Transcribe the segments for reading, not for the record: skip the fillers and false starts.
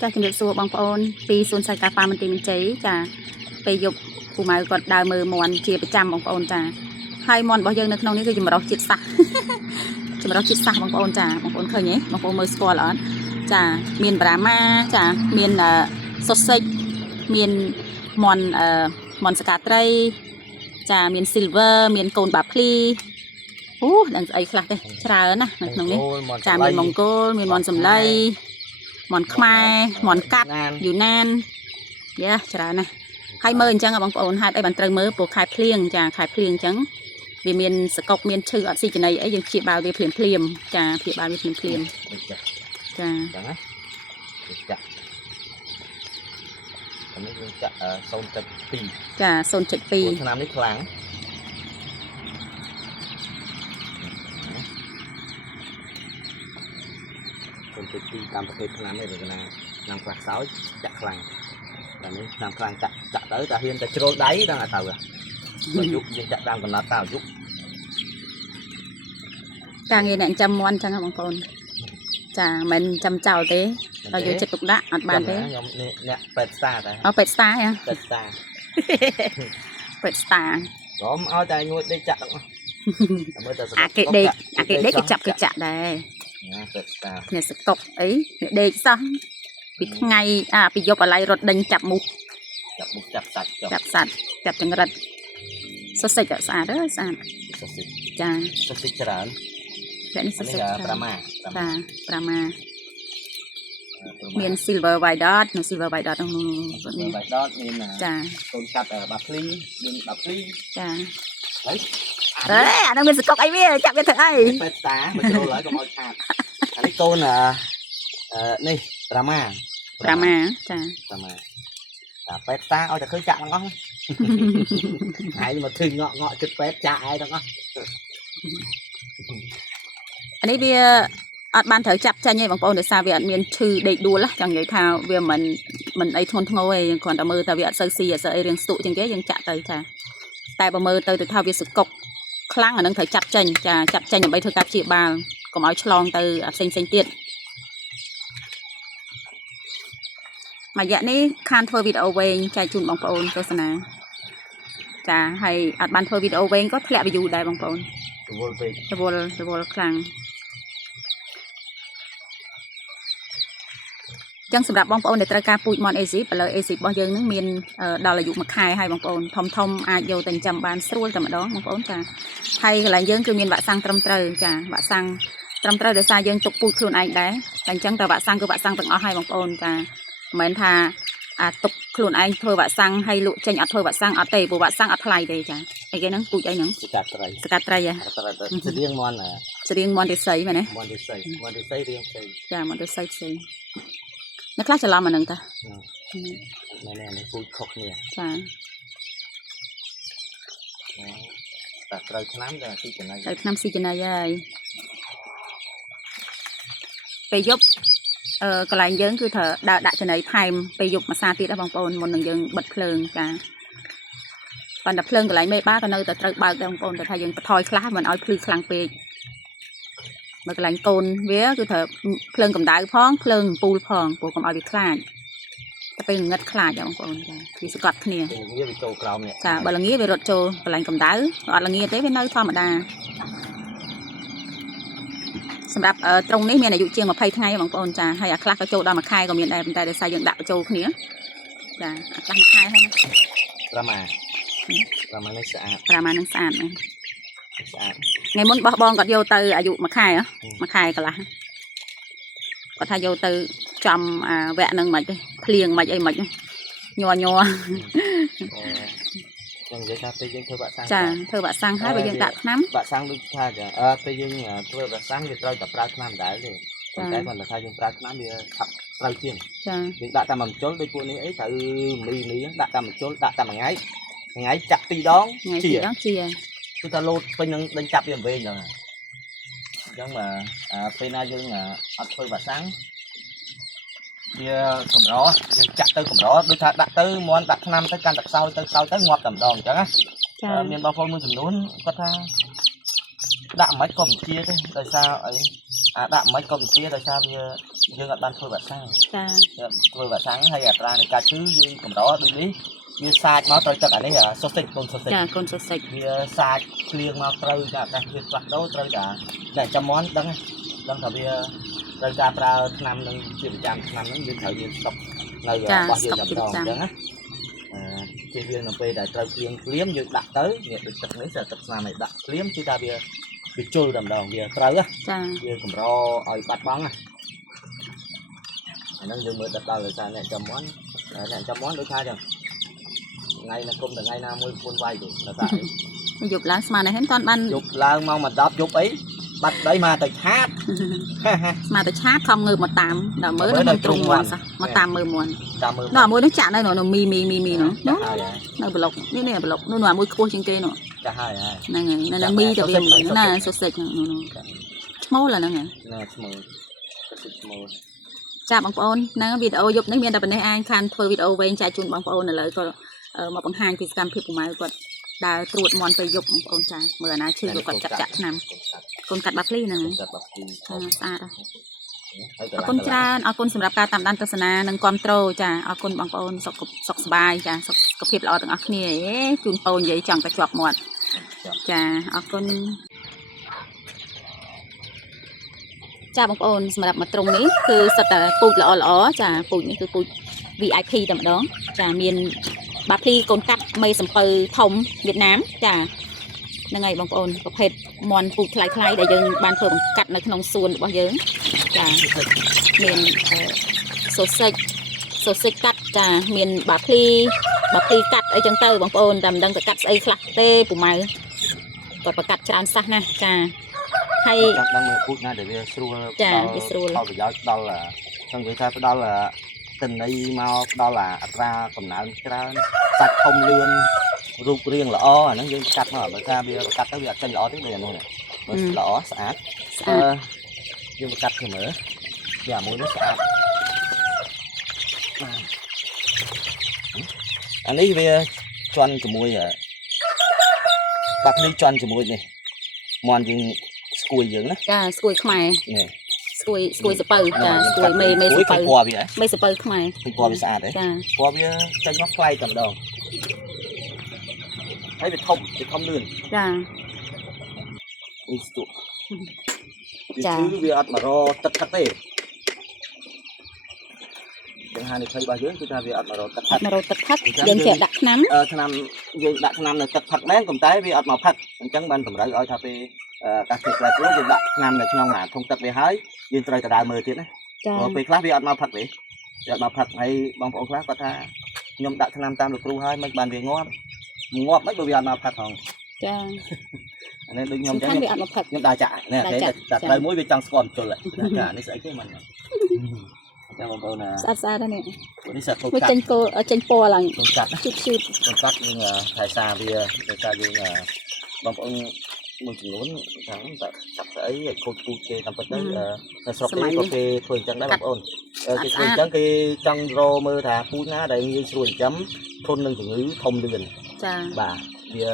ចាជំរាបសួរបងប្អូនពីសួនសៃកាប៉ាមន្ទីរមន្ត្រីចាពេលយប់ពូម៉ៅគាត់ដើរមើលមន់ជាប្រចាំបងប្អូនចាហើយមន់របស់យើងនៅក្នុងនេះគឺចម្រុះជាតិសាសចម្រុះជាតិសាសបងប្អូនចាបងប្អូនឃើញទេបងប្អូនមើលស្គាល់អត់ចាមានបារាម៉ាចាមានសុសសិចមានមន់សកាត្រីចាមាន silver មានកូនបាភ្លីអូដឹងស្អីខ្លះទេច្រើនណានៅក្នុងនេះចាមានមង្គលមានមន់សំឡីមន់ខ្មែរមន់កាត់យូណានយ៉ាច្រើនណាស់ហើយមើលអញ្ចឹងបងប្អូនហេតុអីបានត្រូវមើលព្រោះខែភ្លៀងចាខែភ្លៀងអញ្ចឹងវាមានសកុកមានឈឺអត់ស៊ីចំណីអីយើងព្យាបាលវាភ្លាមចាព្យាបាលវាភ្លាមចាចឹងណាចានេះយើងចាក់0.2ចា0.2ឆ្នាំនេះខ្លាំង0.2តាមប្រភេទឆ្នាំនេះឬណាឆ្នាំខ្លះខ្សោយចាក់ខ្លាំងតែនេះឆ្នាំខ្លាំងចាក់ទៅតែហ៊ានតែជ្រុលដៃដល់ទៅបើយុគយើងចាក់តាមកំណត់តាមយុគការងារអ្នកចាំមន់ចឹងបងប្អូនចាមិនចាំចោលទេដល់យកចិត្តទុកដាក់អត់បានទេខ្ញុំអ្នកពេទ្យស្តាតែអូពេទ្យស្តាហ៎ពេទ្យស្តាពេទ្យស្តាព្រមឲ្យតែងួយដេកចាក់ទាំងអស់មើលតែអាគេដេកគេចាប់គេចាក់ដែរណាពេទ្យស្តាគ្នាសកុកអីដេកសោះពីថ្ងៃពីយប់អាឡ័យរត់ដេញចាប់មុខចាប់សាច់ចាប់ចង្រិតសុសិចស្អាតអើយស្អាតសុសិចចាសុសិចច្រើននេះសុសិចប្រាម៉ាចាប្រាម៉ាមាន silver white dot និង silver white dot នោះមាន white dot មានចាកូនកាត់បាភ្លីមានបាភ្លីចាហើយអានោះមានសកុកអីវាចាប់វាធ្វើអីពេទ្យតាមកចូលហើយកុំឲ្យខាតអានេះកូននេះប្រាម៉ាចាប្រាម៉ាតាពេទ្យតាឲ្យតែឃើញចាក់ទាំងអស់ហើយមកធឹងងក់ចិត្តពេទ្យចាក់ឲ្យទាំងអស់អានេះវាអត់បានត្រូវចាប់ចាញ់ទេបងប្អូនដោយសារវាអត់មានឈឺដេកដួលចង់និយាយថាវាមិនអីធ្ងន់ធ្ងរទេយើងគ្រាន់តែមើលថាវាអត់សូវស៊ីអត់សូវអីរៀងស្ទុកជាងគេយើងចាក់ទៅចាតែបើមើលទៅថាវាសកុកខ្លាំងអានឹងត្រូវចាប់ចេញចាចាប់ចេញដើម្បីធ្វើការព្យាបាលកុំឲ្យឆ្លងទៅផ្សេងទៀតមួយរយៈនេះខានធ្វើវីដេអូវែងចែកជូនបងប្អូនទស្សនាចាហើយអត់បានធ្វើវីដេអូវែងក៏ធ្លាក់ view ដែរបងប្អូនរវល់ខ្លាំងចឹងសម្រាប់បងប្អូនដែលត្រូវការពូជមន់អេស៊ីឥឡូវអេស៊ីរបស់យើងនឹងមានដល់អាយុ1ខែហើយបងប្អូនធំអាចយកទៅចិញ្ចឹមបានស្រួលតែម្ដងបងប្អូនចាហើយកន្លែងយើងគឺមានវ៉ាក់សាំងត្រឹមត្រូវចាវ៉ាក់សាំងត្រឹមត្រូវដោយសារយើងទុកពូជខ្លួនឯងដែរតែអញ្ចឹងតែវ៉ាក់សាំងគឺវ៉ាក់សាំងទាំងអស់ហើយបងប្អូនចាមិនមែនថាទុកខ្លួនឯងធ្វើវ៉ាក់សាំងហើយលក់ចេញអត់ធ្វើវ៉ាក់សាំងអត់ទេព្រោះវ៉ាក់សាំងអត់ថ្លៃទេចាអីគេហ្នឹងពូជអីហ្នឹងសកាត់ត្រីហ៎ស្រៀងមន់មន់រិស័យមែនទេមន់រិស័យរៀងផ្សេងចាមន់រិស័យផ្សេងអ្នកខ្លះច្រឡំអាហ្នឹងតាមែននេះពូជខុសគ្នាចាតែត្រូវឆ្នាំតែស៊ីចំណៃត្រូវឆ្នាំស៊ីចំណៃហើយពេលយប់កន្លែងយើងគឺត្រូវដើរដាក់ចំណីថែមពេលយប់មួយសាទៀតដែរបងប្អូនមុននឹងយើងបិទភ្លើងចាប៉ុន្តែភ្លើងកន្លែងមេបាក៏នៅតែត្រូវបើកដែរបងប្អូនតែថាយើងបន្ថយខ្លះមិនឲ្យភ្លឺខ្លាំងពេកមើលកន្លែងកូនវាគឺត្រូវភ្លើងកម្ដៅផងភ្លើងពូលផងព្រោះកុំឲ្យវាខ្លាចតែពេលងឹតខ្លាចបងប្អូនចាវាស្កត់គ្នាវាចូលក្រោមនេះចាបើល្ងាវារត់ចូលកន្លែងកម្ដៅអត់ល្ងាទេវានៅធម្មតាសម្រាប់ត្រង់នេះមានអាយុជាង20ថ្ងៃបងប្អូនចាហើយអាខ្លះក៏ចូលដល់1ខែក៏មានដែរប៉ុន្តែដោយសារយើងដាក់បញ្ចូលគ្នាចាអាខ្លះ1ខែហើយណាប្រាម៉ានេះស្អាតប្រាម៉ានឹងស្អាតណាស់ស្អាតថ្ងៃមុនបោះបងគាត់យកទៅអាយុ1ខែ1ខែកន្លះគាត់ថាយកទៅចំវគ្គហ្នឹងមិនទេភ្លៀងមិនអីមិនញ័រចឹងនិយាយថាពេលយើងធ្វើវ៉ាក់សាំងចាធ្វើវ៉ាក់សាំងហើយបើយើងដាក់ថ្នាំវ៉ាក់សាំងដូចថាពេលយើងធ្វើវ៉ាក់សាំងវាត្រូវតែប្រើថ្នាំដែរទេប៉ុន្តែគាត់ថាយើងប្រើថ្នាំវាឆាប់ត្រូវជាងចាយើងដាក់តាមបញ្ចុលដូចពួកនេះអីត្រូវមីដាក់តាមបញ្ចុលដាក់តាមថ្ងៃចាក់2ដងជាគឺថាលោតពេញនឹងដេញចាប់វាវែងហ្នឹងអញ្ចឹងពេលណាយើងអត់ធ្វើវ៉ាក់សាំងវាកម្រយើងចាក់ទៅកម្រដូចថាដាក់ទៅមន់ដាក់ថ្នាំទៅកាន់តែខ្សោយទៅងាប់តែម្ដងអញ្ចឹងណាមានបងប្អូនមួយចំនួនគាត់ថាដាក់មិនក៏មិនជាទេដោយសារអីដាក់មិនក៏មិនជាដោយសារវា dương ở ban thôi bạc sang ចា thôi bạc sáng hay là ra này cá chứ dương cầm đó đôi lý như sai nó tới tất cả đấy là sausage con sausage ចាកូនសុសិច វាសាច់ភ្លៀងមកត្រូវតែអាកាសធាតុខ្លះទៅត្រូវតែចាំមន់ដឹងថាវាត្រូវការប្រើថ្នាំនឹងជាប្រចាំថ្នាំនឹងយើងត្រូវយើងស្តុកនៅរបស់យើងតែម្ដងអញ្ចឹងណាជាវានៅពេលដែលត្រូវភ្លៀងយើងដាក់ទៅនេះដូចទឹកនេះទឹកស្នាមនេះដាក់ភ្លៀងគឺថាវាជុលតែម្ដងវាត្រូវ ចា វាកម្រឲ្យបាត់បង់អាហ្នឹងយើងមើលដល់ដោយសារអ្នកចាំមន់ដូចថាចឹងថ្ងៃណាគុំថ្ងៃណាមួយពុនវាយទៅដល់តែ យប់ឡើងស្មានតែហេមិនតាន់បាន យប់ឡើងមកមក10យប់អីបាត់ដីមកទៅឆាប ស្មានតែឆាបខំងើបមកតាមដល់មើលនៅទ្រង់មន់សោះមកតាមមើលមន់ តាមមើល នោះមួយនោះចាក់នៅនោះមីនោះ នោះ នៅប្លុកនេះប្លុកនោះមួយខ្ពស់ជាងគេនោះ ចាស់ហើយ ហ្នឹងហើយនៅមីទៅវាណាសុសិចនោះឈ្មោះឡើហ្នឹងហើយ ណាឈ្មោះឈ្មោះ ចាបងប្អូនហ្នឹងវីដេអូយប់នេះមានតែប៉ុណ្ណេះអានខានធ្វើវីដេអូវែងចែកជូនបងប្អូនឥឡូវក៏មកបង្ហាញពីសកម្មភាពcủaម៉ៅគាត់ដើរត្រួតមន់ពេលយប់បងប្អូនចាមើលអាណាឈឺគាត់ចាក់ថ្នាំកូនកាត់បាក់ភ្លីហ្នឹងស្អាតអរគុណច្រើនអរគុណសម្រាប់ការតាមដានទស្សនានិងគាំទ្រចាអរគុណបងប្អូនសុខសប្បាយចាសុខភាពល្អទាំងអស់គ្នាជូនពរនិយាយចង់តែជាប់មាត់ចាអរគុណចាបងប្អូនសម្រាប់មកត្រង់នេះគឺសិតតែពូជល្អចាពូជនេះគឺពូជ VIP តែម្ដងចាមានបាភ្លីកូនកាត់មេសំពៅធំវៀតណាមចាហ្នឹងហើយបងប្អូនប្រភេទមន់ពូជខ្លៃៗដែលយើងបានធ្វើបង្កាត់នៅក្នុងសួនរបស់យើងចាមានសូសិចកាត់ចាមានបាភ្លីកាត់អីចឹងទៅបងប្អូនតែមិនដឹងទៅកាត់ស្អីខ្លះទេពូម៉ៅគាត់ប្រកាត់ច្រើនសោះណាចាហើយដឹងមើលពូជណាដែលវាស្រួល ចាវាស្រួល ដល់ប្រយោជន៍ដល់ចង់និយាយថាផ្ដល់ទិន្នន័យមកដល់អត្រាកំណើនច្រើនសាច់ធំលឿនរូបរាងល្អអាហ្នឹងយើងកាត់មកបើថាវាកាត់ទៅវាអត់ចេញល្អទេដូចអានោះមើលល្អស្អាតយើងកាត់ទៅមើលវាមួយនេះស្អាតអានេះវាជន់ជាមួយបាក់ភ្លីជន់ជាមួយនេះមន់យើងស្គួយយើងណាចាស្គួយខ្មែរ នេះ ស្គួយសពៅចាស្គួយមេសពៅ ពណ៌វា មេសពៅខ្មែរ ពណ៌វាស្អាតទេ ចា ពណ៌វាចេញមកខ្លាយតែម្ដងហើយវាធំលឿន ចា នេះស្ទុះ ចា វាអត់មករទឹកទេទាំងហានិភ័យរបស់យើងគឺថាវាអត់មករទឹកផឹក មករទឹកផឹកយើងជាដាក់ថ្នាំ ថ្នាំយើងដាក់ថ្នាំនៅទឹកផឹកមែនប៉ុន្តែវាអត់មកផឹកអញ្ចឹងបានតម្រូវឲ្យថាពេលការធ្វើផ្លែព្រោះយើងដាក់ថ្នាំនៅក្នុងធុងទឹកវាហើយយើងត្រូវទៅដើរមើលទៀតណា ចា ពេលខ្លះវាអត់មកផឹកទេវាអត់មកផឹកហើយបងប្អូនខ្លះគាត់ថាខ្ញុំដាក់ថ្នាំតាមលោកគ្រូហើយមិនបានវាងាប់មិនបើវាអត់មកផឹកផង ចា អានេះដូចខ្ញុំ ចឹ ចឹ ង ង វាអត់មកផឹក ខ្ញុំដើរចាក់នេះតែត្រូវមួយវាចង់ស្គាល់ជុលចានេះស្អីគេមិនចាំបងប្អូនណា ស្អាតហ្នឹងនេះ នេះសាច់កូន វា កាត់ ចេញពណ៌ឡើង កូនកាត់ ឈឺ កូនកាត់យើងថែសារវាដោយសារយើងបងប្អូនមួយចំនួនថាតែចាប់ស្អីឲ្យខូចពូជគេតាមពិតទៅនៅស្រុកគេក៏គេធ្វើអញ្ចឹងដែរបងប្អូនគេធ្វើអញ្ចឹងគេចង់រមើលថាពូជណាដែលងាយស្រួលចិញ្ចឹមធន់នឹងជំងឺធំលឿន ចា បាទវា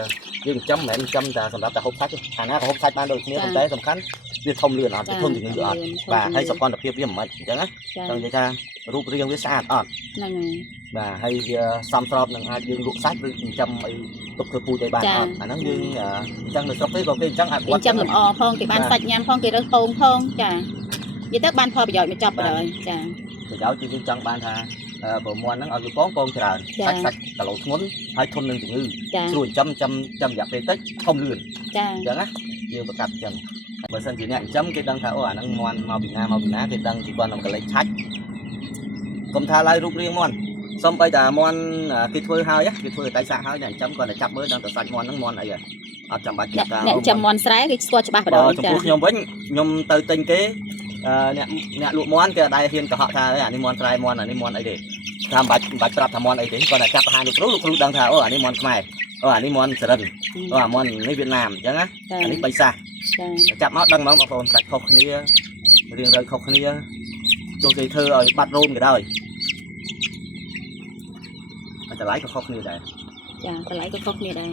យើងចិញ្ចឹមមិនមែនចិញ្ចឹមតែសម្រាប់តែហូបសាច់ទេខាងណាក៏ហូបសាច់បានដូចគ្នាប៉ុន្តែសំខាន់វាធំលឿនអត់វាធន់ជំងឺអត់បាទហើយសុខភាពវាមិនម៉េចអញ្ចឹងណាចង់និយាយថារូបរាងវាស្អាតអត់ ហ្នឹងហើយ បាទហើយវាសមស្របនឹងអាចយើងលក់សាច់ឬចិញ្ចឹមអីទុកធ្វើពូជឲ្យបានអត់អាហ្នឹងយើងអញ្ចឹងនៅស្រុកគេក៏គេអញ្ចឹងអាចគាត់ ចិញ្ចឹមលម្អផងគេបានសាច់ញ៉ាំផងគេរើសពងផងចានិយាយទៅបានផលប្រយោជន៍មកចាប់បណ្ដោយចា ប្រយោជន៍គឺយើងចង់បានថាបើមន់ហ្នឹងឲ្យវាពងច្រើនសាច់គីឡូធ្ងន់ហើយធន់នឹងជំងឺស្រួលចិញ្ចឹមរយៈពេលតិចធំលឿន ចា អញ្ចឹងណាយើងប្រកាសចិញ្ចឹមបើសិនជាអ្នកចិញ្ចឹមគេដឹងថាអូអាហ្នឹងមន់មកពីណាគេដឹងពីគាត់នឹងកលេចឆាច់កុំថាឡើយរូបរាងមន់សំបីតាមន់គេធ្វើហើយគេធ្វើតែសាក់ហើយអ្នកចិញ្ចឹមគាត់តែចាប់មើលដឹងតែសាច់មន់ហ្នឹងមន់អីហ៎អត់ចាំបាច់ចិត្តថា អ្នកចាំមន់ស្រែគេស្គាល់ច្បាស់បណ្ដោយ ចំពោះខ្ញុំវិញខ្ញុំទៅទិញគេអ្នកលក់មន់គេអត់ដែរហ៊ានកុហកថាអានេះមន់ស្រែមន់អានេះមន់អីទេថាមិនបាច់ប្រាប់ថាមន់អីទេគាត់តែចាប់បង្ហាញលោកគ្រូដឹងថាអូអានេះមន់ខ្មែរអូអានេះមន់សរិនអូអាមន់នេះវៀតណាមអញ្ចឹងណាអានេះបៃសាចាប់មកដឹងហ្មងបងប្អូនសាច់ខុសគ្នារៀងរើខុសគ្នាទោះគេធ្វើឲ្យបាត់រោមក៏ដោយតែតម្លៃក៏ខុសគ្នាដែរ ចាតម្លៃក៏ខុសគ្នាដែរ